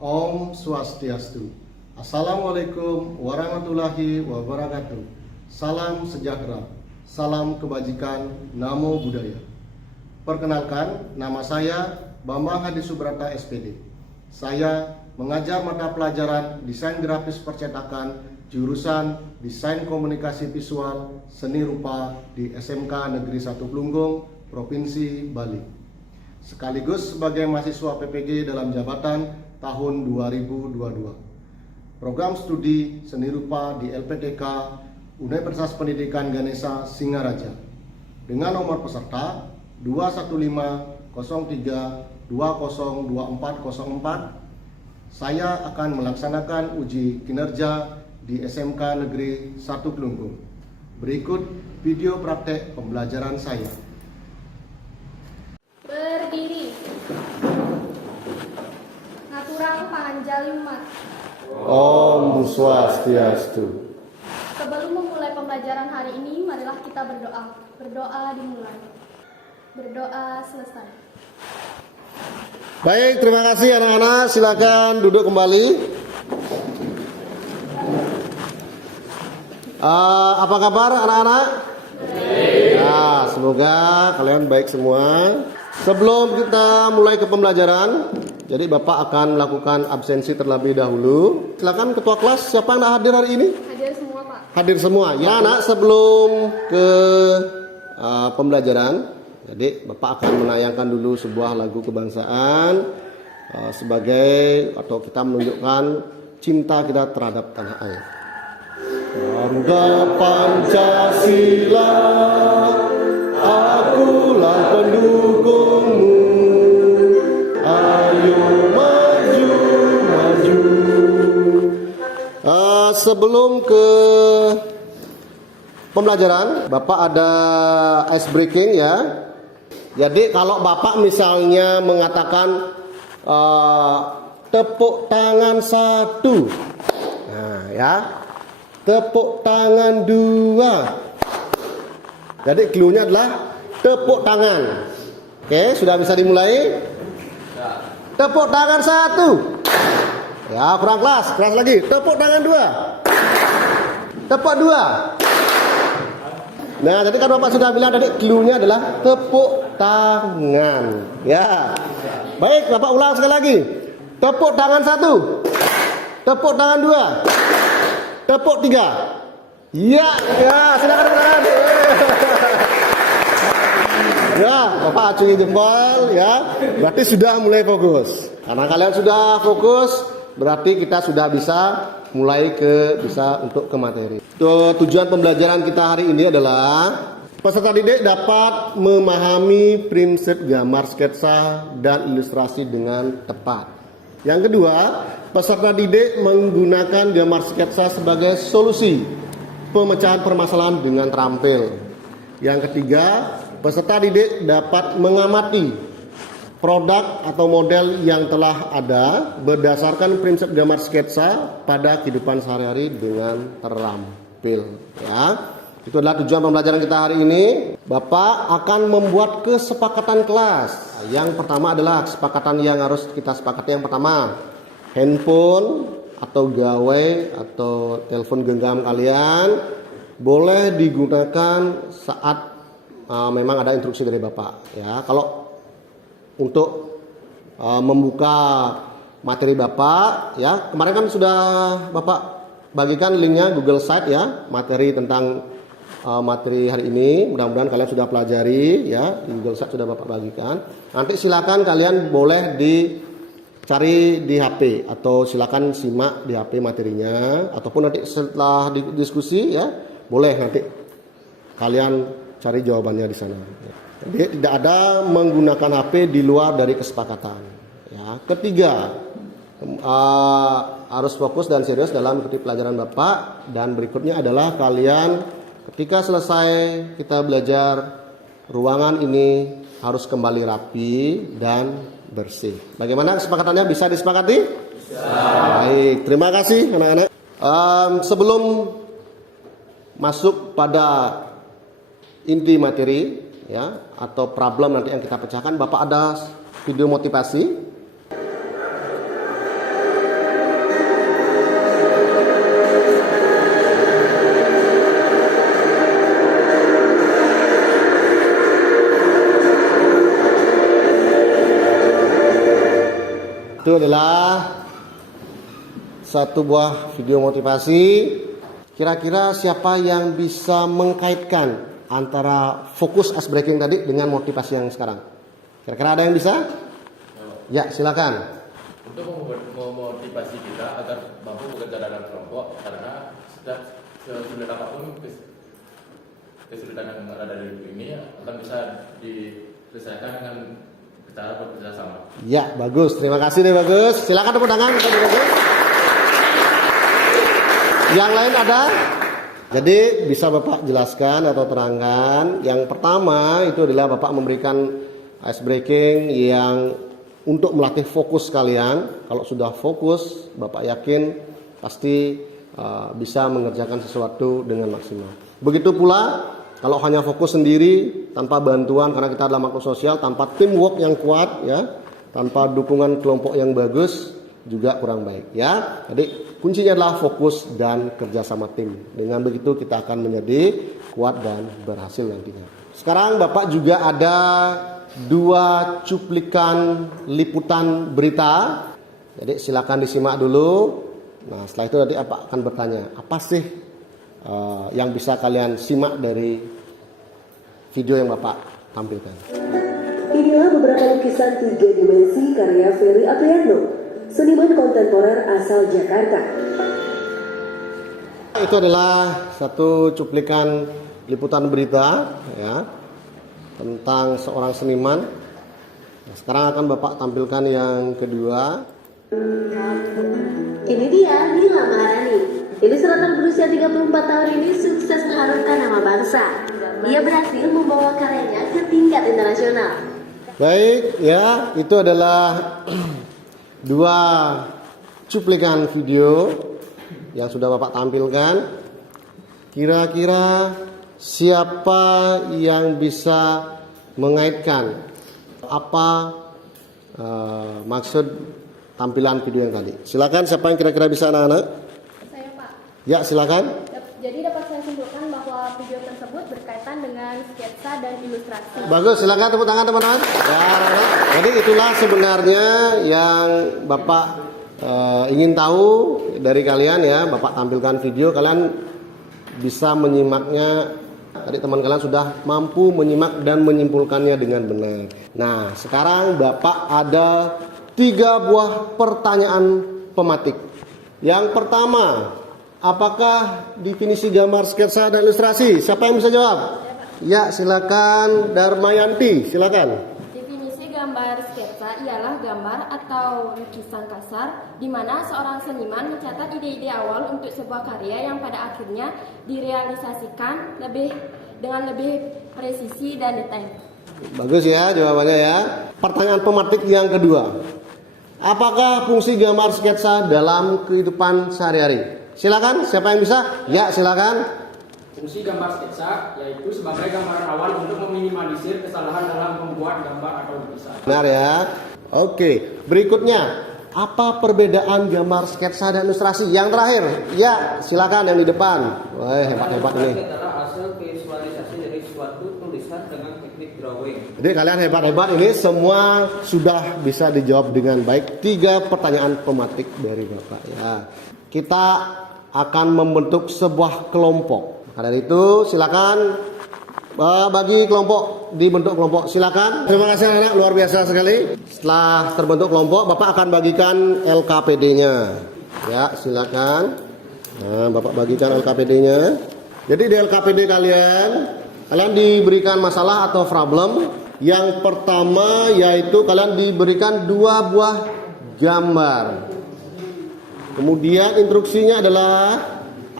Om Swastiastu. Assalamualaikum warahmatullahi wabarakatuh. Salam sejahtera, salam kebajikan, namo buddhaya. Perkenalkan, nama saya Bambang Hadi Subrata SPD. Saya mengajar mata pelajaran Desain Grafis Percetakan jurusan Desain Komunikasi Visual Seni Rupa di SMK Negeri 1 Plunggung, Provinsi Bali. Sekaligus sebagai mahasiswa PPG dalam jabatan tahun 2022. Program studi seni rupa di LPTK Universitas Pendidikan Ganesha Singaraja dengan nomor peserta 21503202404. Saya akan melaksanakan uji kinerja di SMK Negeri 1 Plunggung. Berikut video praktek pembelajaran saya. Berdiri. Ngaturang panganjali umat. Om Swastiastu. Sebelum memulai pembelajaran hari ini, marilah kita berdoa. Berdoa dimulai. Berdoa selesai. Baik, terima kasih anak-anak. Silakan duduk kembali. Apa kabar anak-anak? Ya, semoga kalian baik semua. Sebelum kita mulai ke pembelajaran, jadi Bapak akan melakukan absensi terlebih dahulu. Silakan ketua kelas, siapa yang hadir hari ini? Hadir semua, Pak. Hadir semua. Ya, anak, sebelum ke pembelajaran, jadi Bapak akan menayangkan dulu sebuah lagu kebangsaan sebagai atau kita menunjukkan cinta kita terhadap tanah air. Bangga Pancasila, akulah pendukungmu. Ayo maju, maju. Sebelum ke pembelajaran, Bapak ada ice breaking ya. Jadi kalau Bapak misalnya mengatakan tepuk tangan 1, nah ya, tepuk tangan 2. Jadi clue-nya adalah tepuk tangan. Oke, sudah bisa dimulai? Tepuk tangan 1. Ya, kurang keras lagi. Tepuk tangan 2. Tepuk 2. Nah, jadi kan Bapak sudah bilang tadi clue-nya adalah tepuk tangan. Ya. Baik, Bapak ulang sekali lagi. Tepuk tangan 1. Tepuk tangan 2. Tepuk 3. Ya, silakan tepuk tangan. Ya, Bapak acungi jempol ya. Berarti sudah mulai fokus. Karena kalian sudah fokus, berarti kita sudah bisa mulai untuk ke materi. Tujuan pembelajaran kita hari ini adalah peserta didik dapat memahami prinsip gambar sketsa dan ilustrasi dengan tepat. Yang kedua, peserta didik menggunakan gambar sketsa sebagai solusi pemecahan permasalahan dengan terampil. Yang ketiga, peserta didik dapat mengamati produk atau model yang telah ada berdasarkan prinsip gambar sketsa pada kehidupan sehari-hari dengan terampil. Ya, itu adalah tujuan pembelajaran kita hari ini. Bapak akan membuat kesepakatan kelas. Yang pertama adalah kesepakatan yang harus kita sepakati. Yang pertama, handphone atau gawai atau telepon genggam kalian boleh digunakan saat memang ada instruksi dari Bapak. Ya, kalau untuk membuka materi Bapak, ya kemarin kan sudah Bapak bagikan linknya Google Site ya, materi tentang materi hari ini. Mudah-mudahan kalian sudah pelajari ya, di Google Site sudah Bapak bagikan. Nanti silakan kalian boleh dicari di HP atau silakan simak di HP materinya, ataupun nanti setelah diskusi ya boleh nanti kalian cari jawabannya di sana. Jadi tidak ada menggunakan HP di luar dari kesepakatan. Ya. Ketiga, harus fokus dan serius dalam mengikuti pelajaran Bapak. Dan berikutnya adalah kalian ketika selesai kita belajar, ruangan ini harus kembali rapi dan bersih. Bagaimana kesepakatannya? Bisa disepakati? Bisa. Baik, terima kasih anak-anak. Sebelum masuk pada inti materi ya atau problem nanti yang kita pecahkan, Bapak ada video motivasi. itu adalah satu buah video motivasi. Kira-kira siapa yang bisa mengkaitkan antara fokus ice breaking tadi dengan motivasi yang sekarang? Kira-kira ada yang bisa? Ya, silakan. Untuk memotivasi kita agar mampu bekerja dalam kelompok, karena sesulit apapun kesulitan yang ada di hidup ini akan bisa diselesaikan dengan cara bekerja sama. Ya, bagus. Terima kasih nih, bagus. Silakan tepuk tangan. Yang lain ada? Jadi bisa Bapak jelaskan atau terangkan. Yang pertama itu adalah Bapak memberikan ice breaking yang untuk melatih fokus kalian. Kalau sudah fokus, Bapak yakin pasti bisa mengerjakan sesuatu dengan maksimal. Begitu pula kalau hanya fokus sendiri tanpa bantuan, karena kita adalah makhluk sosial, tanpa teamwork yang kuat, ya, tanpa dukungan kelompok yang bagus juga kurang baik, ya. Jadi kuncinya adalah fokus dan kerjasama tim. Dengan begitu kita akan menjadi kuat dan berhasil nantinya. Sekarang Bapak juga ada 2 cuplikan liputan berita. Jadi silakan disimak dulu. Nah, setelah itu nanti Bapak akan bertanya, apa sih yang bisa kalian simak dari video yang Bapak tampilkan. Inilah beberapa lukisan 3 dimensi karya Ferry Apriano, seniman kontemporer asal Jakarta. Itu adalah satu cuplikan liputan berita, ya, tentang seorang seniman. Nah, sekarang akan Bapak tampilkan yang kedua. Ini dia Nila Maharani. Ilustrator berusia 34 tahun ini sukses mengharumkan nama bangsa. Ia berhasil membawa karyanya ke tingkat internasional. Baik, ya, itu adalah 2 cuplikan video yang sudah Bapak tampilkan. Kira-kira siapa yang bisa mengaitkan apa maksud tampilan video yang tadi? Silakan, siapa yang kira-kira bisa, anak-anak? Saya, Pak. Ya, silakan. Jadi dapat saya simpulkan bahwa video tersebut berkaitan dengan sketsa dan ilustrasi. Bagus, silakan tepuk tangan teman-teman. Ya, jadi itulah sebenarnya yang Bapak ingin tahu dari kalian, ya. Bapak tampilkan video, kalian bisa menyimaknya. Tadi teman kalian sudah mampu menyimak dan menyimpulkannya dengan benar. Nah, sekarang Bapak ada 3 buah pertanyaan pematik. Yang pertama, apakah definisi gambar sketsa dan ilustrasi? Siapa yang bisa jawab? Ya, silakan Darmayanti, silakan. Definisi gambar sketsa ialah gambar atau lukisan kasar di mana seorang seniman mencatat ide-ide awal untuk sebuah karya yang pada akhirnya direalisasikan dengan lebih presisi dan detail. Bagus ya jawabannya, ya. Pertanyaan pematik yang kedua. Apakah fungsi gambar sketsa dalam kehidupan sehari-hari? Silakan, siapa yang bisa? Ya, silakan. Fungsi gambar sketsa yaitu sebagai gambaran awal untuk meminimalisir kesalahan dalam membuat gambar atau lukisan. Benar ya. Oke, berikutnya, apa perbedaan gambar sketsa dan ilustrasi? Yang terakhir, ya, silakan yang di depan. Wah, hebat-hebat ini. Adalah hasil visualisasi dari suatu tulisan dengan teknik drawing. Jadi kalian hebat-hebat ini, semua sudah bisa dijawab dengan baik. 3 pertanyaan pematik dari Bapak, ya. Kita akan membentuk sebuah kelompok. Maka dari itu silakan bagi kelompok, dibentuk kelompok, silakan. Terima kasih anak-anak, luar biasa sekali. Setelah terbentuk kelompok, Bapak akan bagikan LKPD-nya. Ya, silakan. Nah, Bapak bagikan LKPD-nya. Jadi di LKPD kalian diberikan masalah atau problem. Yang pertama yaitu kalian diberikan 2 buah gambar. Kemudian instruksinya adalah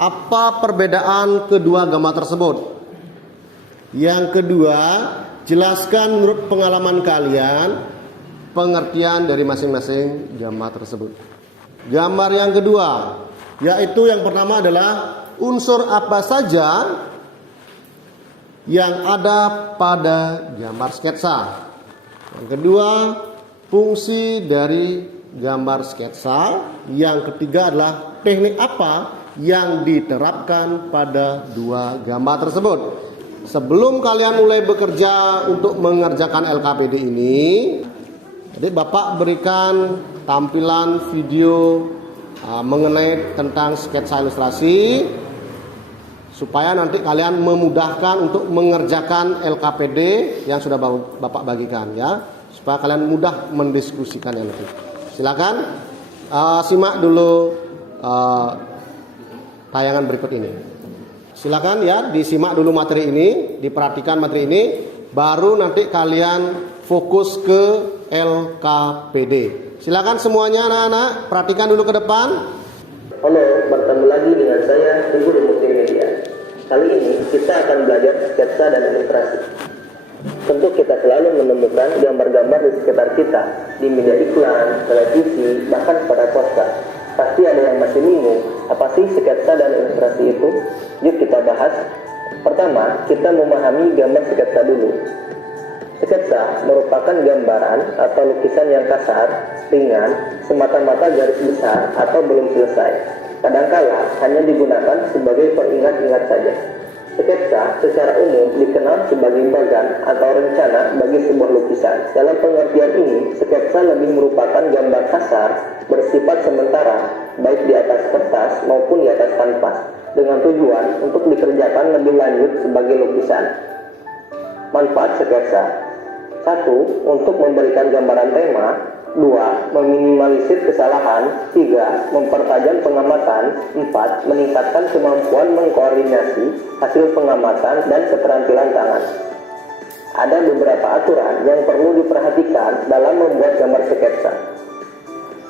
apa perbedaan kedua gambar tersebut. Yang kedua, jelaskan menurut pengalaman kalian pengertian dari masing-masing gambar tersebut. Gambar yang kedua, yaitu yang pertama adalah unsur apa saja yang ada pada gambar sketsa. Yang kedua, fungsi dari gambar sketsa. Yang ketiga adalah teknik apa yang diterapkan pada 2 gambar tersebut. Sebelum kalian mulai bekerja untuk mengerjakan LKPD ini, jadi Bapak berikan tampilan video mengenai tentang sketsa ilustrasi, supaya nanti kalian memudahkan untuk mengerjakan LKPD yang sudah Bapak bagikan ya, supaya kalian mudah mendiskusikannya nanti. Silakan simak dulu tayangan berikut ini. Silakan ya, disimak dulu materi ini, diperhatikan materi ini, baru nanti kalian fokus ke LKPD. Silakan semuanya anak-anak, perhatikan dulu ke depan. Halo, bertemu lagi dengan saya, Ibu di Multimedia. Kali ini kita akan belajar sketsa dan ilustrasi. Tentu kita selalu menemukan gambar-gambar di sekitar kita, di media iklan, televisi, bahkan pada poster. Pasti ada yang masih bingung, apa sih sketsa dan ilustrasi itu? Yuk kita bahas. Pertama, kita memahami gambar sketsa dulu. Sketsa merupakan gambaran atau lukisan yang kasar, ringan, semata-mata garis besar atau belum selesai. Kadangkala hanya digunakan sebagai pengingat-ingat saja. Sketsa secara umum dikenal sebagai bagan atau rencana bagi sebuah lukisan. Dalam pengertian ini, sketsa lebih merupakan gambar kasar bersifat sementara, baik di atas kertas maupun di atas kanvas, dengan tujuan untuk dikerjakan lebih lanjut sebagai lukisan. Manfaat sketsa: 1. Untuk memberikan gambaran tema. 2. Meminimalisir kesalahan. 3. Mempertajam pengamatan. 4. Meningkatkan kemampuan mengkoordinasi hasil pengamatan dan keterampilan tangan. Ada beberapa aturan yang perlu diperhatikan dalam membuat gambar sketsa.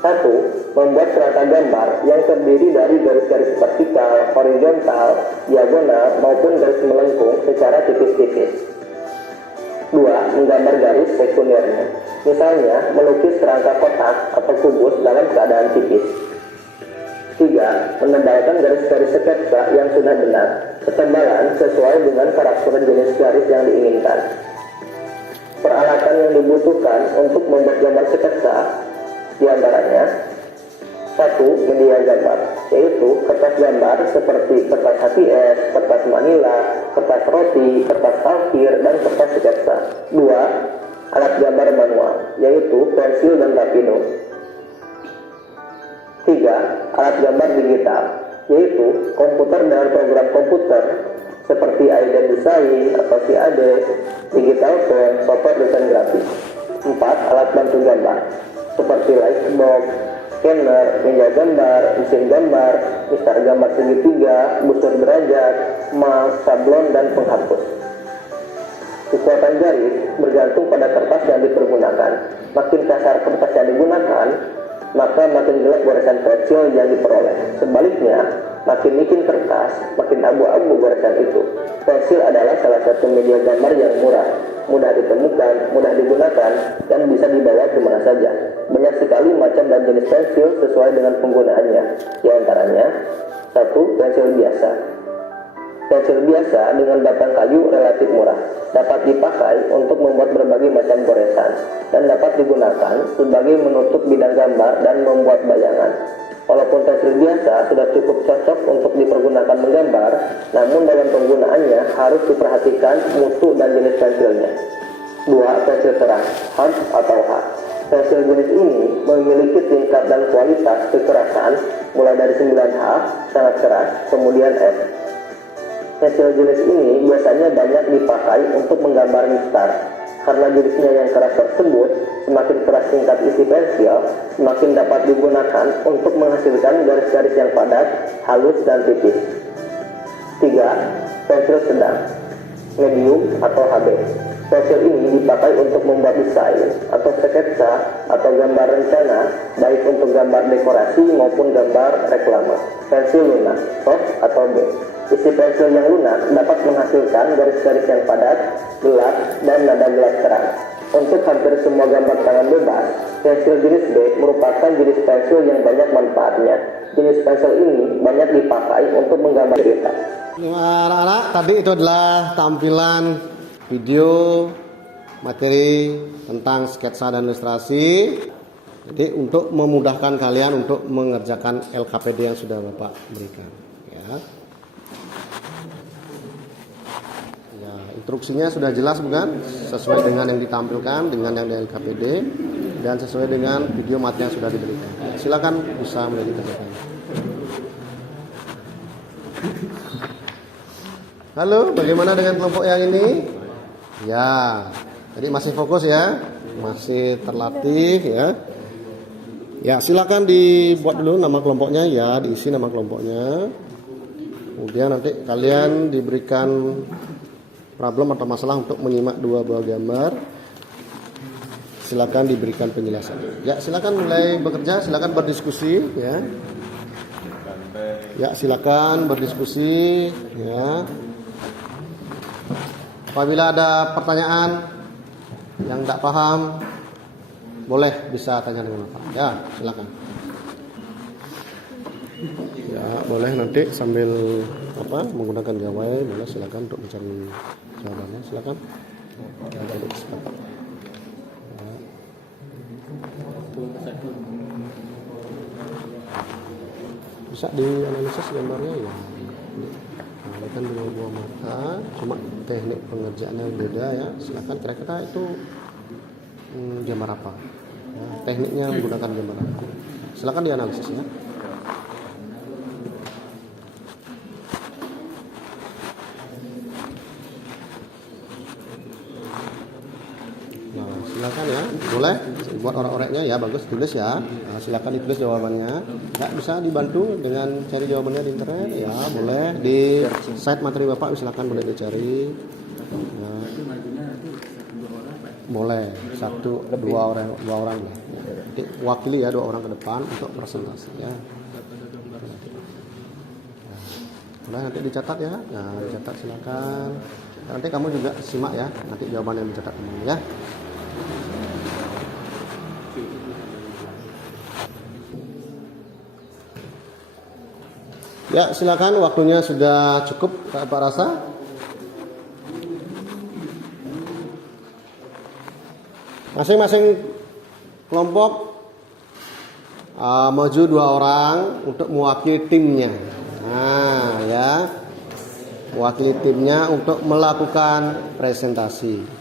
1. Membuat kerangka gambar yang terdiri dari garis-garis vertikal, horizontal, diagonal, maupun garis melengkung secara tipis-tipis. 2. Menggambar garis sekundernya. Misalnya, melukis kerangka kotak atau kubus dalam keadaan tipis. 3. Menebalkan garis-garis sketsa yang sudah benar. Ketebalan sesuai dengan karakter jenis garis yang diinginkan. Peralatan yang dibutuhkan untuk membuat gambar sketsa diantaranya: 1. Media gambar, yaitu kertas gambar seperti kertas HPS, kertas manila, kertas roti, kertas kalkir, dan kertas sketsa. 2. Alat gambar manual, yaitu pensil dan rapido. 3. Alat gambar digital, yaitu komputer dan program komputer seperti Adobe Design atau CAD, Digital Pen, software desain grafis. 4. Alat bantu gambar seperti Lightbox, scanner, meja gambar, mesin gambar, mistar gambar segitiga, busur derajat, mouse, sablon, dan penghapus. Kekuatan garis bergantung pada kertas yang dipergunakan. Makin kasar kertas yang digunakan, maka makin gelap goresan pensil yang diperoleh. Sebaliknya, makin licin kertas, makin abu-abu goresan itu. Pensil adalah salah satu media gambar yang murah, mudah ditemukan, mudah digunakan, dan bisa dibawa kemana saja. Banyak sekali macam dan jenis pensil sesuai dengan penggunaannya. Di antaranya: 1. Pensil biasa. Pensil biasa dengan batang kayu relatif murah, dapat dipakai untuk membuat berbagai macam goresan, dan dapat digunakan sebagai menutup bidang gambar dan membuat bayangan. Walaupun pensil biasa sudah cukup cocok untuk dipergunakan menggambar, namun dalam penggunaannya harus diperhatikan mutu dan jenis pensilnya. 2. Pensil terang, hard atau hard. Pensil jenis ini memiliki tingkat dan kualitas kekerasan mulai dari 9H, sangat keras, kemudian F. Pensil jenis ini biasanya banyak dipakai untuk menggambar mistar. Karena jenisnya yang keras tersebut, semakin keras tingkat isi pensil, semakin dapat digunakan untuk menghasilkan garis-garis yang padat, halus, dan tipis. 3. Pensil sedang, medium atau HB. Pensil ini dipakai untuk membuat desain atau sketsa atau gambar rencana, baik untuk gambar dekorasi maupun gambar reklame. Pensil lunak, soft atau B. Isi pensil yang lunak dapat menghasilkan garis-garis yang padat, gelap, dan nada gelap terang. Untuk hampir semua gambar tangan bebas, pensil jenis B merupakan jenis pensil yang banyak manfaatnya. Jenis pensil ini banyak dipakai untuk menggambar cerita. Anak-anak, tadi itu adalah tampilan video materi tentang sketsa dan ilustrasi. Jadi untuk memudahkan kalian untuk mengerjakan LKPD yang sudah Bapak berikan. Ya, instruksinya sudah jelas bukan? Sesuai dengan yang ditampilkan dengan yang di LKPD. dan sesuai dengan video materi yang sudah diberikan. Silakan bisa mulai dikerjakan. Halo, bagaimana dengan kelompok yang ini? Ya, jadi masih fokus ya, masih terlatih ya. Ya, silakan dibuat dulu nama kelompoknya ya, diisi nama kelompoknya. Kemudian nanti kalian diberikan problem atau masalah untuk menyimak 2 buah gambar. Silakan diberikan penjelasan. Ya, silakan mulai bekerja, silakan berdiskusi ya. Ya, silakan berdiskusi ya. Apabila ada pertanyaan yang tidak paham, boleh bisa tanya dengan Bapak. Ya, silakan. Ya, boleh nanti sambil menggunakan gawai, boleh silakan untuk mencari jawabannya. Silakan. Ya, bisa dianalisis gambarnya ya. Nah, kan dengan buah mata, cuma teknik pengerjaannya beda ya. Silakan kira-kira itu gambar apa? Ya, tekniknya menggunakan gambar apa? Silakan dianalisis ya. Nah, silakan ya, boleh buat orek-oreknya ya, bagus tulis ya. Nah, silakan ditulis jawabannya. Nggak bisa dibantu dengan cari jawabannya di internet ya, boleh di site materi Bapak, silakan boleh dicari. Nah, boleh 1-2 orang ya. Nanti wakili ya 2 orang ke depan untuk presentasi ya. Boleh nanti dicatat ya. Nah, dicatat silakan. Nanti kamu juga simak ya, nanti jawaban yang dicatat kamu ya. Ya, silakan, waktunya sudah cukup Pak rasa. Masing-masing kelompok maju 2 orang untuk mewakili timnya. Nah, ya. Mewakili timnya untuk melakukan presentasi.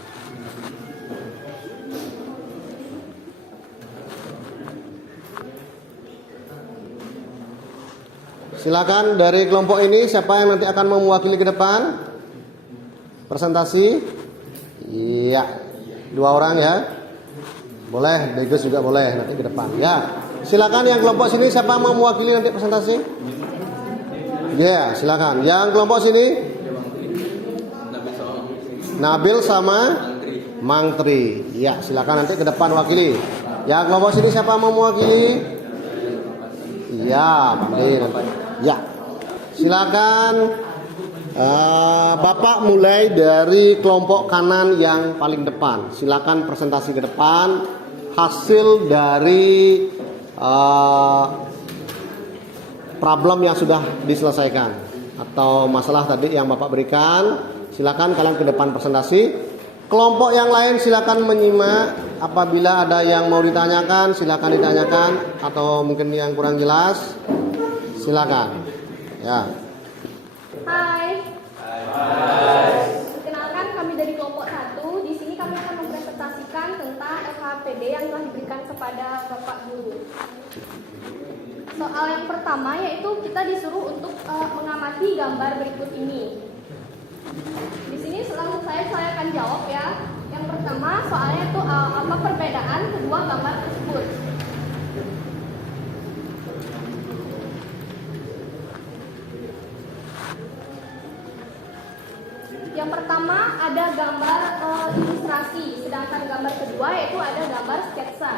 Silakan dari kelompok ini siapa yang nanti akan mewakili ke depan? Presentasi? Iya. 2 orang ya. Boleh, Degus juga boleh nanti ke depan. Ya. Silakan yang kelompok sini siapa mau mewakili nanti presentasi? Ya, silakan. Yang kelompok sini? Nabil sama Mangtri. Ya, silakan nanti ke depan wakili. Yang kelompok sini siapa mau mewakili? Ya, ya, silakan Bapak mulai dari kelompok kanan yang paling depan. Silakan presentasi ke depan hasil dari problem yang sudah diselesaikan atau masalah tadi yang Bapak berikan. Silakan kalian ke depan presentasi. Kelompok yang lain silakan menyimak. Apabila ada yang mau ditanyakan, silakan ditanyakan, atau mungkin yang kurang jelas, silakan. Ya. Hai. Perkenalkan, kami dari kelompok 1. Di sini kami akan mempresentasikan tentang LHPD yang telah diberikan kepada Bapak Guru. Soal yang pertama yaitu kita disuruh untuk mengamati gambar berikut ini. Di sini langsung saya akan jawab ya. Yang pertama soalnya itu apa perbedaan kedua gambar tersebut. Yang pertama ada gambar ilustrasi, sedangkan gambar kedua yaitu ada gambar sketsa.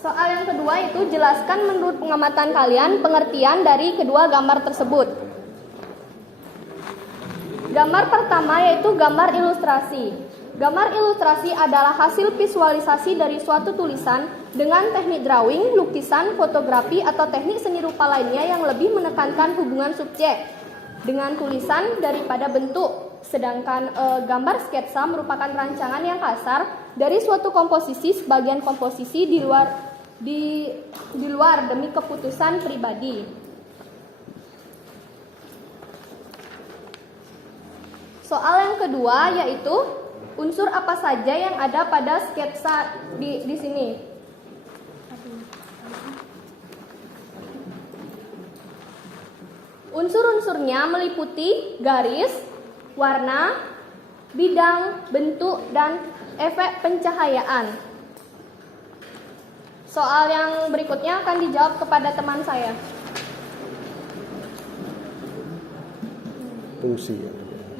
Soal yang kedua itu jelaskan menurut pengamatan kalian pengertian dari kedua gambar tersebut. Gambar pertama yaitu gambar ilustrasi. Gambar ilustrasi adalah hasil visualisasi dari suatu tulisan dengan teknik drawing, lukisan, fotografi atau teknik seni rupa lainnya yang lebih menekankan hubungan subjek dengan tulisan daripada bentuk. Sedangkan gambar sketsa merupakan rancangan yang kasar dari suatu komposisi sebagian komposisi di luar demi keputusan pribadi. Soal yang kedua yaitu Unsur apa saja yang ada pada sketsa di sini? Unsur-unsurnya meliputi garis, warna, bidang, bentuk, dan efek pencahayaan. Soal yang berikutnya akan dijawab kepada teman saya. Fungsi.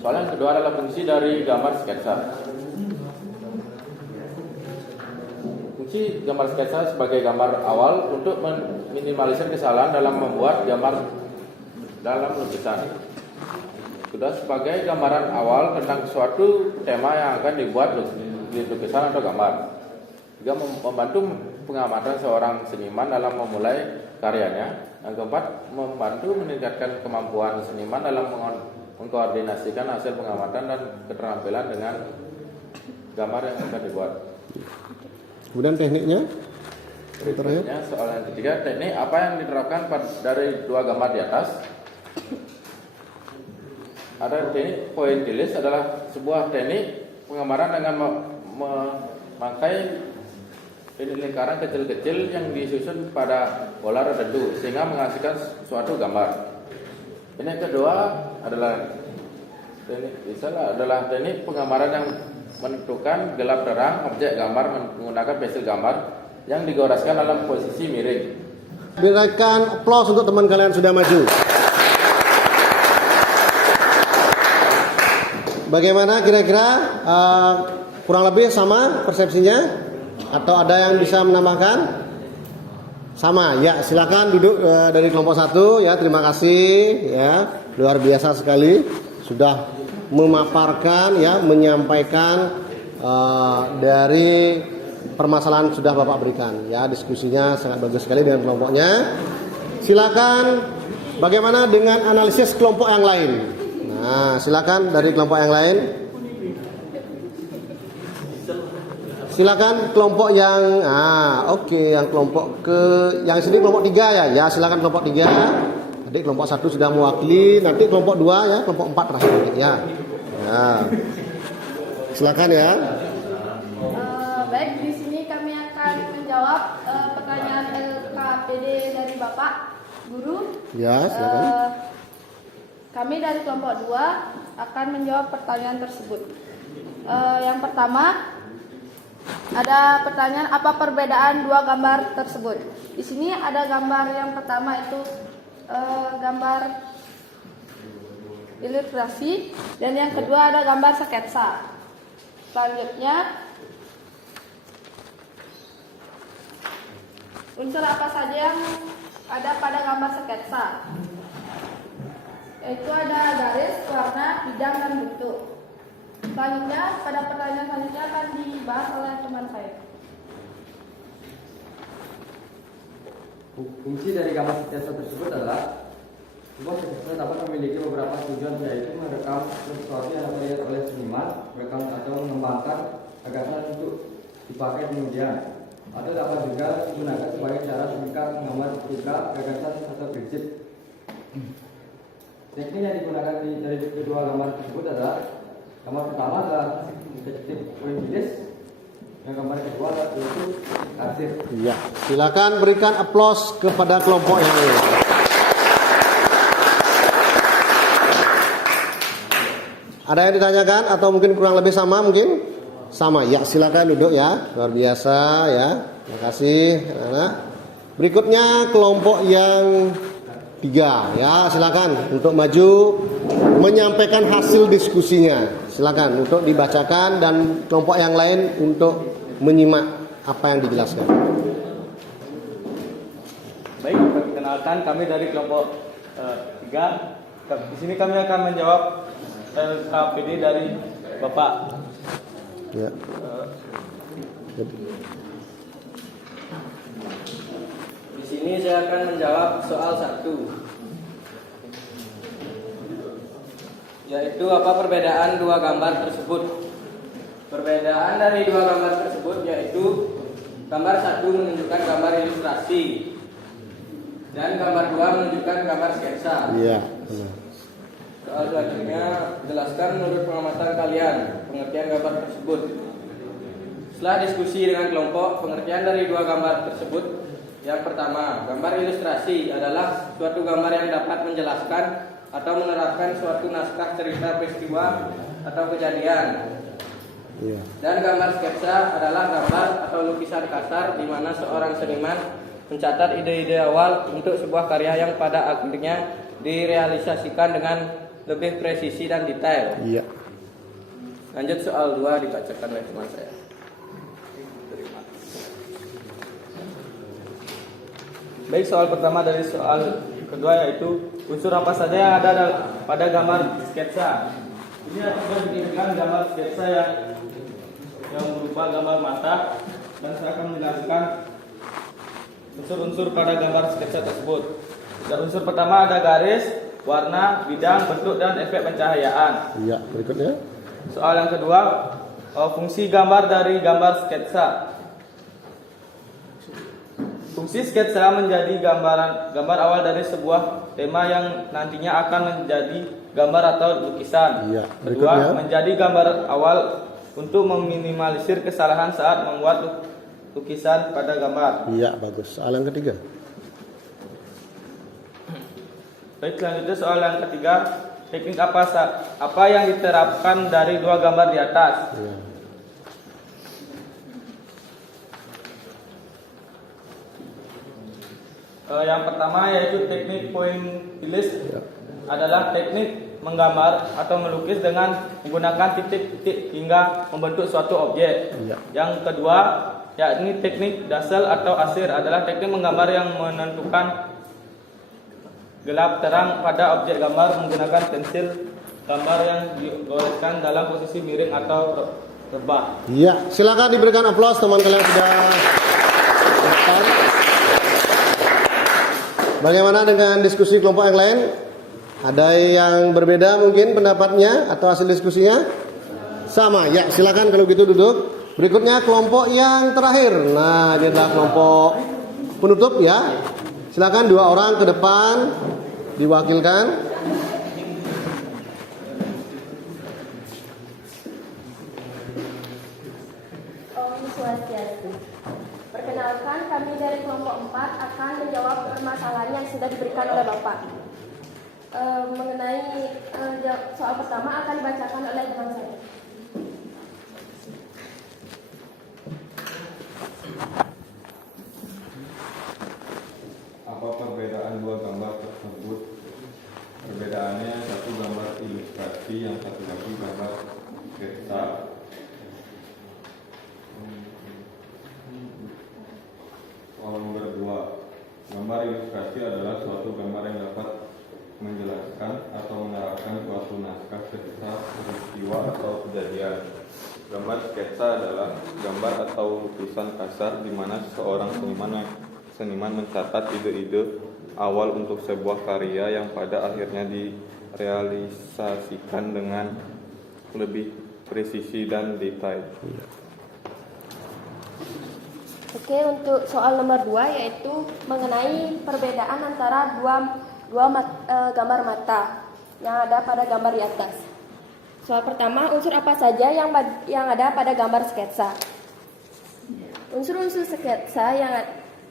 Soal yang kedua adalah fungsi dari gambar sketsa. Fungsi gambar sketsa sebagai gambar awal untuk meminimalisir kesalahan dalam membuat gambar dalam lukisan. Kedua, sebagai gambaran awal tentang suatu tema yang akan dibuat di lukisan atau gambar. Tiga, membantu pengamatan seorang seniman dalam memulai karyanya. Yang keempat, membantu meningkatkan kemampuan seniman dalam mengkoordinasikan hasil pengamatan dan keterampilan dengan gambar yang akan dibuat. Kemudian tekniknya? Berikutnya soal yang ketiga, teknik apa yang diterapkan dari dua gambar di atas? Ada teknik pointillis, adalah sebuah teknik penggambaran dengan memakai lingkaran kecil-kecil yang disusun pada pola tertentu sehingga menghasilkan suatu gambar. Teknik kedua adalah teknik penggambaran yang menentukan gelap terang objek gambar menggunakan pensil gambar yang digoreskan dalam posisi miring. Berikan aplaus untuk teman kalian sudah maju. Bagaimana kira-kira kurang lebih sama persepsinya? Atau ada yang bisa menambahkan? Sama, ya silakan duduk dari kelompok 1 ya. Terima kasih ya, luar biasa sekali sudah memaparkan ya, menyampaikan dari permasalahan sudah Bapak berikan ya. Diskusinya sangat bagus sekali dengan kelompoknya. Silakan bagaimana dengan analisis kelompok yang lain? Nah, silakan dari kelompok yang lain. Silakan kelompok yang yang kelompok yang sini kelompok 3 ya. Ya, silakan kelompok 3. Tadi kelompok 1 sudah mewakili, nanti kelompok 2 ya, kelompok 4 terakhir ya. Ya. Silakan ya. Baik, di sini kami akan menjawab pertanyaan LKPD dari Bapak Guru. Ya, silakan. Kami dari kelompok 2 akan menjawab pertanyaan tersebut. Yang pertama, ada pertanyaan apa perbedaan dua gambar tersebut. Di sini ada gambar yang pertama itu gambar ilustrasi, dan yang kedua ada gambar sketsa. Selanjutnya, unsur apa saja yang ada pada gambar sketsa? Yaitu ada garis, warna, bidang, dan bentuk. Selanjutnya, pada pertanyaan selanjutnya akan dibahas oleh teman saya. Fungsi dari gambar sketsa tersebut adalah sebuah sketsa dapat memiliki beberapa tujuan, yaitu merekam sesuatu yang terlihat oleh seniman, merekam atau mengembangkan gagasan untuk dipakai kemudian, atau dapat juga digunakan sebagai cara singkat menggambar tiga gagasan atau prinsip. Teknik yang digunakan dari kedua gambar tersebut adalah gambar pertama adalah teknik pointillis, yang gambar kedua yaitu arsir. Ya, silakan berikan aplaus kepada kelompok yang lain. Ada yang ditanyakan atau mungkin kurang lebih sama mungkin? Sama. Ya, silakan duduk ya. Luar biasa ya. Terima kasih anak-anak. Berikutnya kelompok yang 3 ya, silakan untuk maju menyampaikan hasil diskusinya. Silakan untuk dibacakan dan kelompok yang lain untuk menyimak apa yang dijelaskan. Baik, perkenalkan kami dari kelompok 3. Di sini kami akan menjawab LKPD dari Bapak. Ya. Di sini saya akan menjawab soal 1, yaitu apa perbedaan dua gambar tersebut. Perbedaan dari dua gambar tersebut yaitu gambar 1 menunjukkan gambar ilustrasi dan gambar 2 menunjukkan gambar sketsa. Iya, benar. Soal selanjutnya, jelaskan menurut pengamatan kalian pengertian gambar tersebut. Setelah diskusi dengan kelompok, pengertian dari dua gambar tersebut. Yang pertama, gambar ilustrasi adalah suatu gambar yang dapat menjelaskan atau menerapkan suatu naskah cerita peristiwa atau kejadian. Dan gambar sketsa adalah gambar atau lukisan kasar di mana seorang seniman mencatat ide-ide awal untuk sebuah karya yang pada akhirnya direalisasikan dengan lebih presisi dan detail. Iya. Lanjut soal 2 dibacakan oleh teman saya. Baik, soal pertama dari soal kedua yaitu unsur apa saja yang ada pada gambar sketsa. Ini akan diberikan gambar sketsa yang berupa gambar mata, dan saya akan menjelaskan unsur-unsur pada gambar sketsa tersebut. Unsur pertama ada garis, warna, bidang, bentuk, dan efek pencahayaan. Iya, berikutnya. Soal yang kedua, fungsi gambar dari gambar sketsa. Fungsi sketsa menjadi gambar awal dari sebuah tema yang nantinya akan menjadi gambar atau lukisan. Iya, Kedua, berikutnya. menjadi gambar awal untuk meminimalisir kesalahan saat membuat lukisan pada gambar. Iya, bagus. Soal yang ketiga. Baik, selanjutnya soal yang ketiga, teknik apa yang diterapkan dari dua gambar di atas. Iya. Yang pertama yaitu teknik pointillist, adalah teknik menggambar atau melukis dengan menggunakan titik-titik hingga membentuk suatu objek. Iya. Yang kedua yakni teknik dazzle atau asir, adalah teknik menggambar yang menentukan gelap terang pada objek gambar menggunakan pensil gambar yang digoreskan dalam posisi miring atau rebah. Iya, silakan diberikan aplaus teman kalian sudah datang. Bagaimana dengan diskusi kelompok yang lain? Ada yang berbeda mungkin pendapatnya atau hasil diskusinya? Sama, ya silakan kalau gitu duduk. Berikutnya kelompok yang terakhir. Nah, ini adalah kelompok penutup ya. Silakan 2 orang ke depan diwakilkan. Om Swastiastu. Perkenalkan, kami dari kelompok 4 akan menjawab permasalahan yang sudah diberikan oleh Bapak. Mengenai soal pertama akan dibacakan oleh teman saya. Apa perbedaan dua gambar tersebut? Perbedaannya, satu gambar ilustrasi, yang satu lagi gambar sketsa. Soal nomor 2, gambar ilustrasi adalah suatu gambar yang dapat menjelaskan atau menerapkan suatu naskah cerita, peristiwa atau kejadian. Gambar sketsa adalah gambar atau lukisan kasar di mana seorang seniman mencatat ide-ide awal untuk sebuah karya yang pada akhirnya direalisasikan dengan lebih presisi dan detail. Oke, untuk soal nomor 2 yaitu mengenai perbedaan antara gambar mata yang ada pada gambar di atas. Soal pertama, unsur apa saja yang ada pada gambar sketsa? Unsur-unsur sketsa yang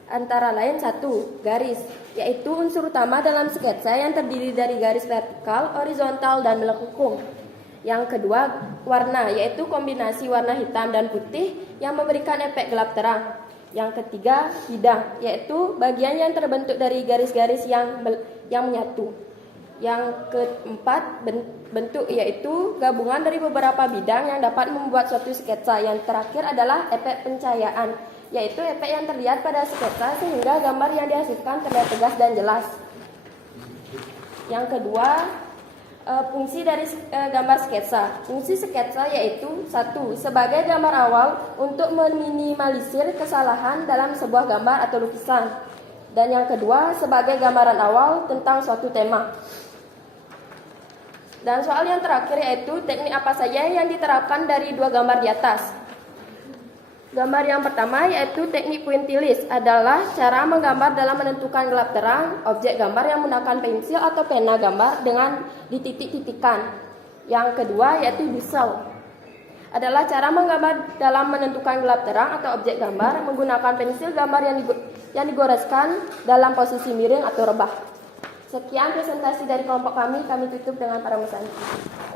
antara lain 1, garis, yaitu unsur utama dalam sketsa yang terdiri dari garis vertikal, horizontal, dan melengkung. Yang kedua, warna, yaitu kombinasi warna hitam dan putih yang memberikan efek gelap terang. Yang ketiga, bidang, yaitu bagian yang terbentuk dari garis-garis yang menyatu. Yang keempat, bentuk, yaitu gabungan dari beberapa bidang yang dapat membuat suatu sketsa. Yang terakhir adalah efek pencahayaan, yaitu efek yang terlihat pada sketsa sehingga gambar yang dihasilkan terlihat tegas dan jelas. Yang kedua, fungsi dari gambar sketsa. Fungsi sketsa yaitu 1. Sebagai gambar awal untuk meminimalisir kesalahan dalam sebuah gambar atau lukisan. Dan yang kedua, sebagai gambaran awal tentang suatu tema. Dan soal yang terakhir yaitu teknik apa saja yang diterapkan dari dua gambar di atas. Gambar yang pertama yaitu teknik pointillist, adalah cara menggambar dalam menentukan gelap terang objek gambar yang menggunakan pensil atau pena gambar dengan dititik-titikan. Yang kedua yaitu dazzle, adalah cara menggambar dalam menentukan gelap terang atau objek gambar menggunakan pensil gambar yang digoreskan dalam posisi miring atau rebah. Sekian presentasi dari kelompok kami tutup dengan para Santi.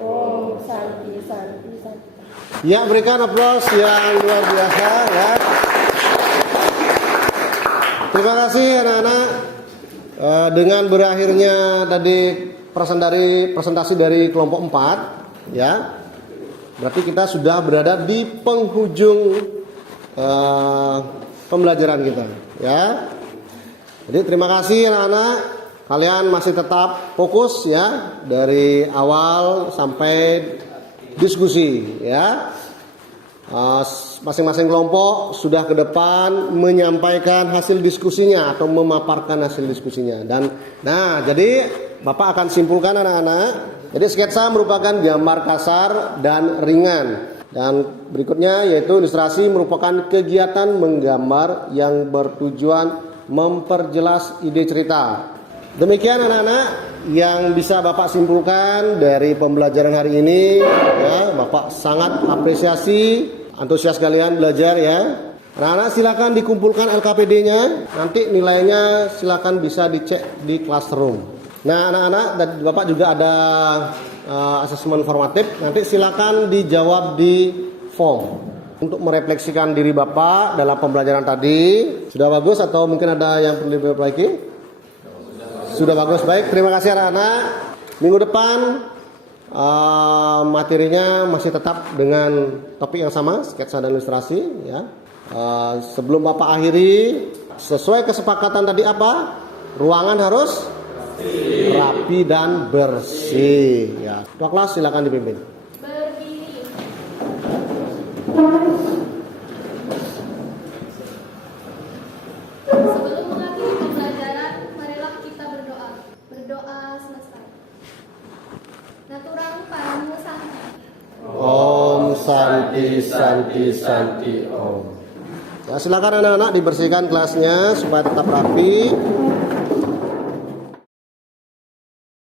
Om Santi Santi Santi. Ya, berikan aplaus yang luar biasa ya. Terima kasih anak-anak. Dengan berakhirnya tadi presentasi dari kelompok 4 ya. Berarti kita sudah berada di penghujung pembelajaran kita ya. Jadi terima kasih anak-anak. Kalian masih tetap fokus ya dari awal sampai diskusi ya. Masing-masing kelompok sudah ke depan menyampaikan hasil diskusinya atau memaparkan hasil diskusinya. Dan jadi Bapak akan simpulkan anak-anak. Jadi sketsa merupakan gambar kasar dan ringan. Dan berikutnya yaitu ilustrasi merupakan kegiatan menggambar yang bertujuan memperjelas ide cerita. Demikian anak-anak yang bisa Bapak simpulkan dari pembelajaran hari ini ya. Bapak sangat apresiasi antusias kalian belajar ya. Anak-anak silakan dikumpulkan LKPD-nya. Nanti nilainya silakan bisa dicek di classroom. Nah anak-anak dan Bapak juga ada asesmen formatif. Nanti silakan dijawab di form untuk merefleksikan diri Bapak dalam pembelajaran tadi. Sudah bagus atau mungkin ada yang perlu diperbaiki? Sudah bagus, baik. Terima kasih anak-anak. Minggu depan materinya masih tetap dengan topik yang sama, sketsa dan ilustrasi. Ya. Sebelum Bapak akhiri, sesuai kesepakatan tadi apa? Ruangan harus rapi dan bersih. Ya. Ketua kelas silakan dipimpin. Berdiri. Sebelum mengakhiri pembelajaran, marilah kita berdoa. Berdoa semesta. Naturang Paramu Santi. Om Santi Santi Santi Om. Ya, silakan anak-anak dibersihkan kelasnya supaya tetap rapi.